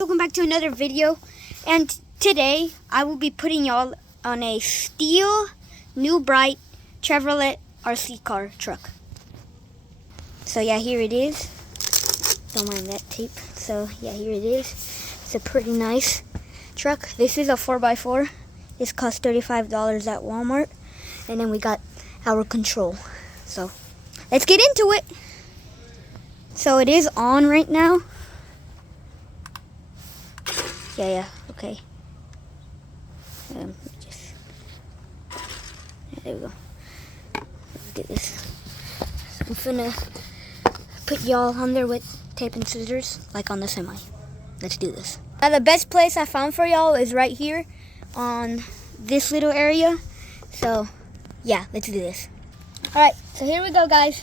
Welcome back to another video, and today I will be putting y'all on a steel new bright Chevrolet RC car truck. So yeah, here it is. Don't mind that tape. So yeah, here it is. It's a pretty nice truck. This is a 4x4. This cost $35 at Walmart. And then we got our control. So let's get into it. So it is on right now. Yeah, okay. Just, yeah, there we go. Let's do this. So I'm finna put y'all on there with tape and scissors, like on the semi. Let's do this. Now the best place I found for y'all is right here on this little area. So yeah, let's do this. All right, so here we go, guys.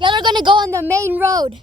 Y'all are gonna go on the main road.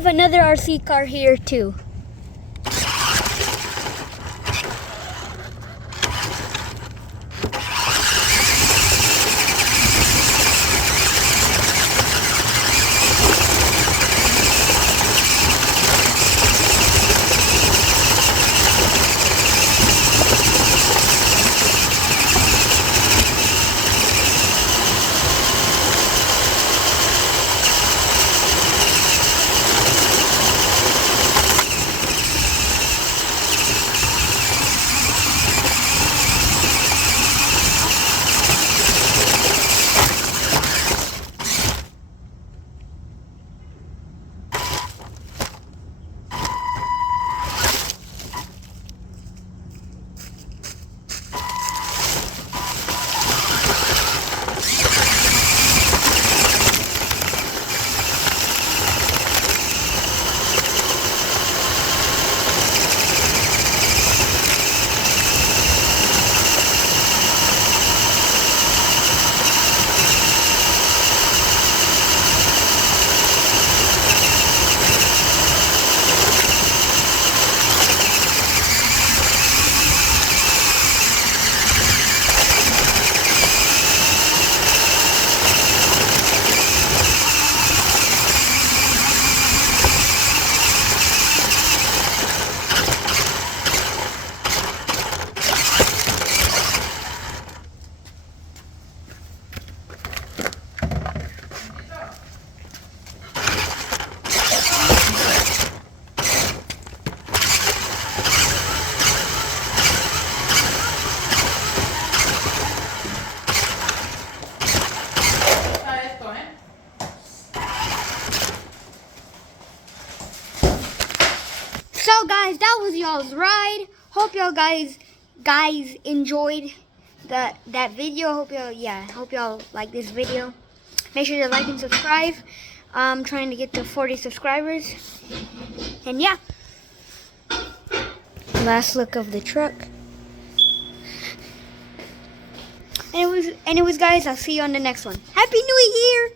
have another RC car here too. So guys, that was y'all's ride. Hope y'all guys enjoyed that video. Hope y'all like this video. Make sure to like and subscribe. I'm trying to get to 40 subscribers. And yeah. Last look of the truck. Anyways guys, I'll see you on the next one. Happy New Year!